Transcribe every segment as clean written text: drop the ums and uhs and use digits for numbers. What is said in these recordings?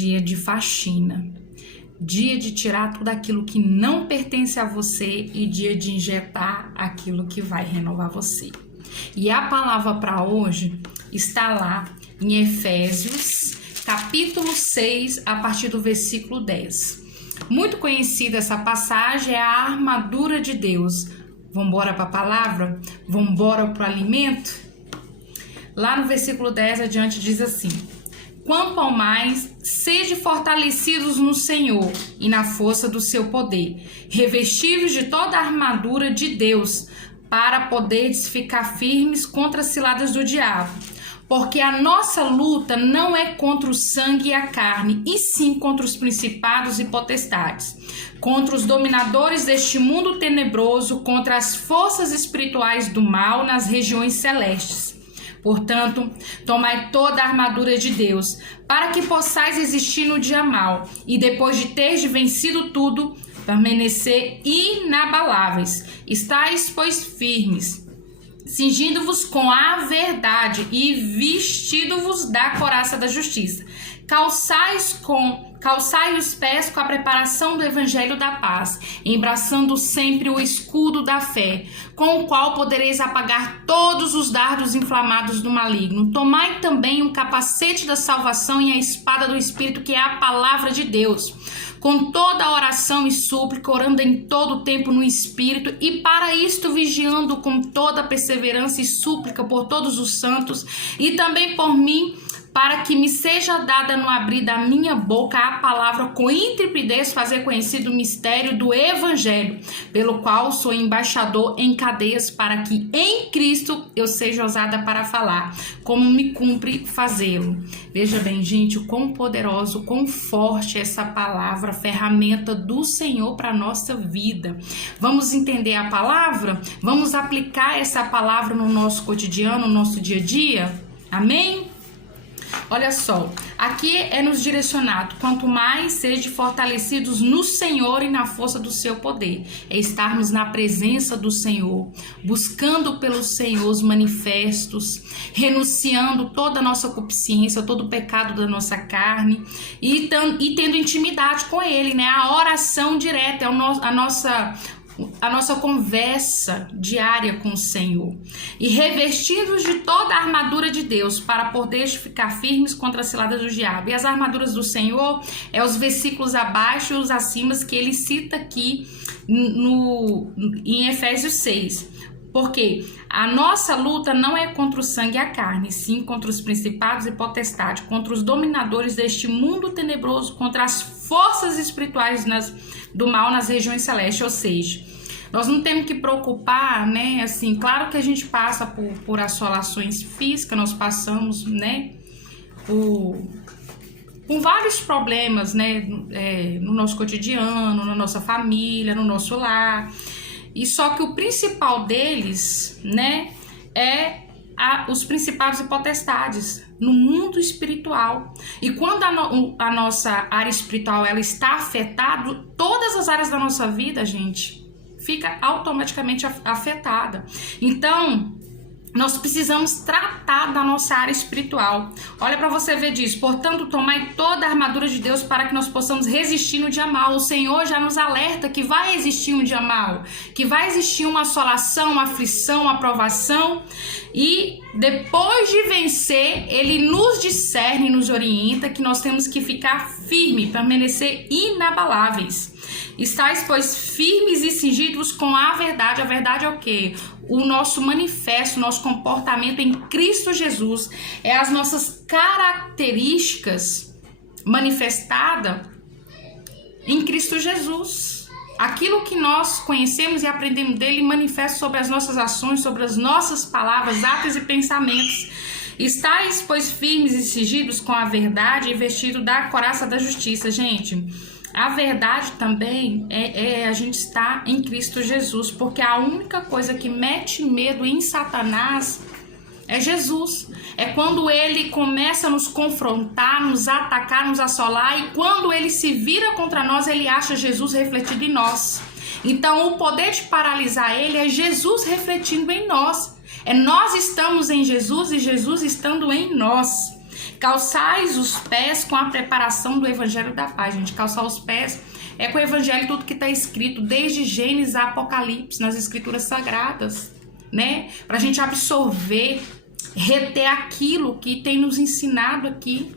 dia de faxina, dia de tirar tudo aquilo que não pertence a você e dia de injetar aquilo que vai renovar você. E a palavra para hoje está lá em Efésios, capítulo 6, a partir do versículo 10. Muito conhecida essa passagem, é a armadura de Deus. Vamos embora para a palavra? Vamos embora para o alimento? Lá no versículo 10 adiante diz assim: quanto ao mais, sede fortalecidos no Senhor e na força do seu poder, revestidos de toda a armadura de Deus, para poderes ficar firmes contra as ciladas do diabo. Porque a nossa luta não é contra o sangue e a carne, e sim contra os principados e potestades, contra os dominadores deste mundo tenebroso, contra as forças espirituais do mal nas regiões celestes. Portanto, tomai toda a armadura de Deus, para que possais resistir no dia mau, e depois de teres vencido tudo, permanecer inabaláveis. Estais, pois, firmes, cingindo-vos com a verdade e vestido-vos da couraça da justiça. Calçai os pés com a preparação do evangelho da paz, embraçando sempre o escudo da fé, com o qual podereis apagar todos os dardos inflamados do maligno. Tomai também o capacete da salvação e a espada do Espírito, que é a palavra de Deus, com toda a oração e súplica, orando em todo o tempo no Espírito, e para isto vigiando com toda perseverança e súplica por todos os santos, e também por mim, para que me seja dada no abrir da minha boca a palavra com intrepidez fazer conhecido o mistério do Evangelho, pelo qual sou embaixador em cadeias, para que em Cristo eu seja ousada para falar, como me cumpre fazê-lo. Veja bem, gente, o quão poderoso, o quão forte é essa palavra, ferramenta do Senhor para a nossa vida. Vamos entender a palavra? Vamos aplicar essa palavra no nosso cotidiano, no nosso dia a dia? Amém? Olha só, aqui é nos direcionado: quanto mais sede fortalecidos no Senhor e na força do seu poder. É estarmos na presença do Senhor, buscando pelo Senhor os manifestos, renunciando toda a nossa concupiscência, todo o pecado da nossa carne e tendo intimidade com Ele, né? A oração direta é a nossa conversa diária com o Senhor, e revestidos de toda a armadura de Deus, para poder ficar firmes contra a cilada do diabo. E as armaduras do Senhor é os versículos abaixo e os acima que ele cita aqui em Efésios 6. Porque a nossa luta não é contra o sangue e a carne, sim contra os principados e potestades, contra os dominadores deste mundo tenebroso, contra as forças espirituais do mal nas regiões celestes. Ou seja, nós não temos que preocupar, né? Assim, claro que a gente passa por assolações físicas, nós passamos, né? Com vários problemas, né? No nosso cotidiano, na nossa família, no nosso lar. E só que o principal deles, né, é os principados e potestades no mundo espiritual. E quando a nossa área espiritual ela está afetada, todas as áreas da nossa vida, gente, fica automaticamente afetada. Então, nós precisamos tratar da nossa área espiritual. Olha para você ver disso. Portanto, tomai toda a armadura de Deus para que nós possamos resistir no dia mau. O Senhor já nos alerta que vai existir um dia mau, que vai existir uma assolação, uma aflição, uma provação. E depois de vencer, Ele nos discerne, nos orienta que nós temos que ficar firmes, permanecer inabaláveis. Estais, pois, firmes e cingidos com a verdade. A verdade é o quê? O nosso manifesto, o nosso comportamento em Cristo Jesus, é as nossas características manifestadas em Cristo Jesus. Aquilo que nós conhecemos e aprendemos dele manifesta sobre as nossas ações, sobre as nossas palavras, atos e pensamentos. Estais, pois, firmes e cingidos com a verdade e vestido da couraça da justiça. Gente, a verdade também é a gente estar em Cristo Jesus, porque a única coisa que mete medo em Satanás é Jesus. É quando ele começa a nos confrontar, nos atacar, nos assolar, e quando ele se vira contra nós, ele acha Jesus refletido em nós. Então, o poder de paralisar ele é Jesus refletindo em nós. É nós estamos em Jesus e Jesus estando em nós. Calçais os pés com a preparação do evangelho da paz, gente. Calçar os pés é com o evangelho tudo que está escrito, desde Gênesis a Apocalipse, nas escrituras sagradas, né? Pra gente absorver, reter aquilo que tem nos ensinado aqui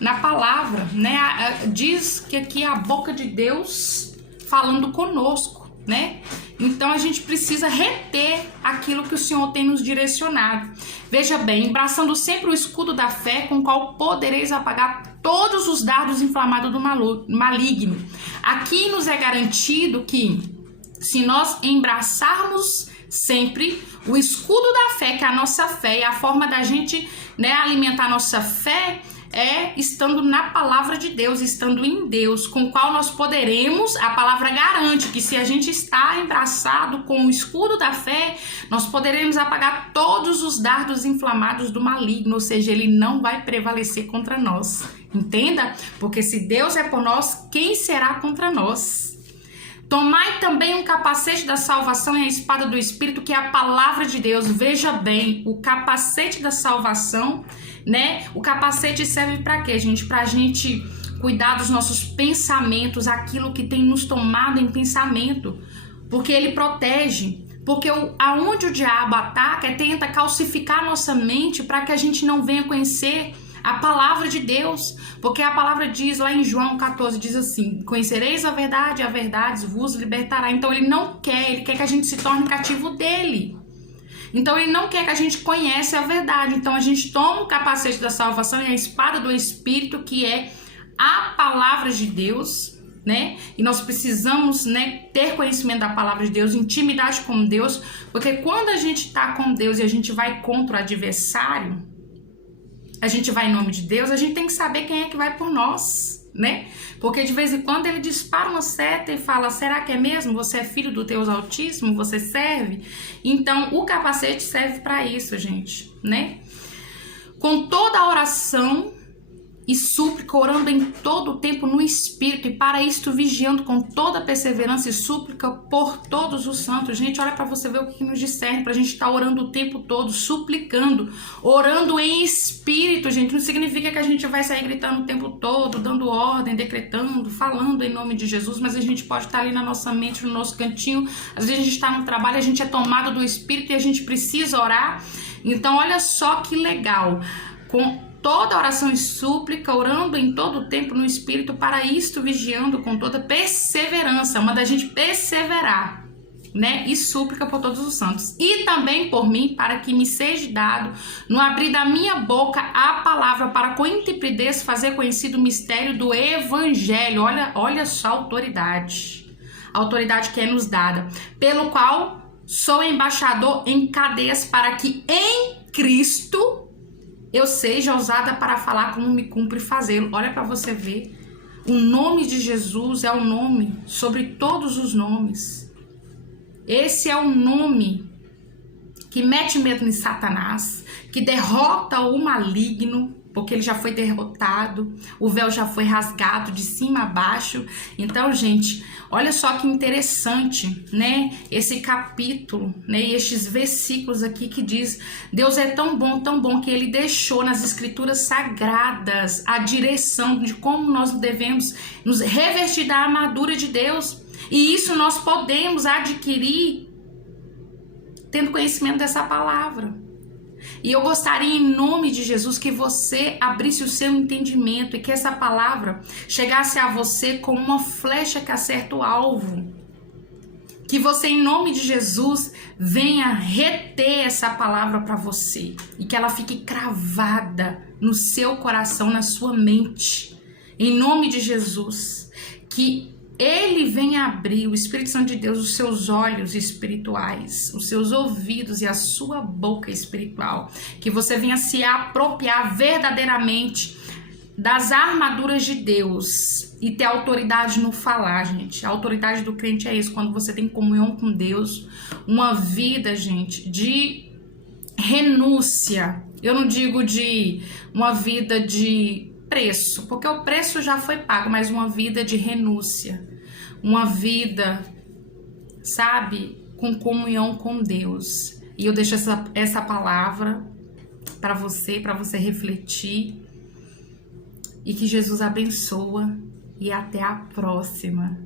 na palavra, né? Diz que aqui é a boca de Deus falando conosco, né? Então a gente precisa reter aquilo que o Senhor tem nos direcionado. Veja bem, embraçando sempre o escudo da fé, com o qual podereis apagar todos os dardos inflamados do maligno. Aqui nos é garantido que, se nós embraçarmos sempre o escudo da fé, que é a nossa fé, e a forma da gente, né, alimentar a nossa fé é estando na palavra de Deus, estando em Deus, com o qual nós poderemos, a palavra garante que se a gente está embraçado com o escudo da fé, nós poderemos apagar todos os dardos inflamados do maligno, ou seja, ele não vai prevalecer contra nós, entenda? Porque se Deus é por nós, quem será contra nós? Tomai também um capacete da salvação e a espada do Espírito, que é a palavra de Deus. Veja bem, o capacete da salvação, né? O capacete serve para quê, gente? Pra gente cuidar dos nossos pensamentos, aquilo que tem nos tomado em pensamento, porque ele protege. Porque aonde o diabo ataca, tenta calcificar a nossa mente para que a gente não venha conhecer a palavra de Deus, porque a palavra diz lá em João 14, diz assim: conhecereis a verdade vos libertará. Então ele quer que a gente se torne cativo dele. Então ele não quer que a gente conheça a verdade. Então a gente toma o capacete da salvação e a espada do Espírito, que é a palavra de Deus, né? E nós precisamos, né, ter conhecimento da palavra de Deus, intimidade com Deus, porque quando a gente está com Deus e a gente vai contra o adversário, a gente vai em nome de Deus, a gente tem que saber quem é que vai por nós, né? Porque de vez em quando ele dispara uma seta e fala: será que é mesmo? Você é filho do Deus Altíssimo? Você serve? Então o capacete serve para isso, gente, né? Com toda a oração e súplica, orando em todo o tempo no Espírito, e para isto vigiando com toda perseverança e súplica por todos os santos. Gente, olha para você ver o que nos discerne, para a gente estar orando o tempo todo, suplicando, orando em Espírito, gente. Não significa que a gente vai sair gritando o tempo todo, dando ordem, decretando, falando em nome de Jesus, mas a gente pode estar ali na nossa mente, no nosso cantinho. Às vezes a gente está no trabalho, a gente é tomado do Espírito e a gente precisa orar. Então olha só que legal, com toda oração e súplica, orando em todo o tempo no Espírito, para isto vigiando com toda perseverança, manda a gente perseverar, né? E súplica por todos os santos. E também por mim, para que me seja dado, no abrir da minha boca, a palavra, para com intrepidez fazer conhecido o mistério do Evangelho. Olha só a autoridade que é nos dada, pelo qual sou embaixador em cadeias, para que em Cristo eu seja ousada para falar como me cumpre fazê-lo. Olha para você ver. O nome de Jesus é o nome sobre todos os nomes. Esse é o nome que mete medo em Satanás, que derrota o maligno, porque ele já foi derrotado, o véu já foi rasgado de cima a baixo. Então, gente, olha só que interessante, né? Esse capítulo, né? E estes versículos aqui que diz: Deus é tão bom que ele deixou nas escrituras sagradas a direção de como nós devemos nos revestir da armadura de Deus. E isso nós podemos adquirir tendo conhecimento dessa palavra. E eu gostaria, em nome de Jesus, que você abrisse o seu entendimento e que essa palavra chegasse a você como uma flecha que acerta o alvo. Que você, em nome de Jesus, venha reter essa palavra para você e que ela fique cravada no seu coração, na sua mente. Em nome de Jesus, que ele vem abrir, o Espírito Santo de Deus, os seus olhos espirituais, os seus ouvidos e a sua boca espiritual. Que você venha se apropriar verdadeiramente das armaduras de Deus e ter autoridade no falar, gente. A autoridade do crente é isso, quando você tem comunhão com Deus, uma vida, gente, de renúncia. Eu não digo de uma vida de preço, porque o preço já foi pago, mas uma vida de renúncia, uma vida, sabe, com comunhão com Deus. E eu deixo essa palavra para você refletir e que Jesus abençoa e até a próxima.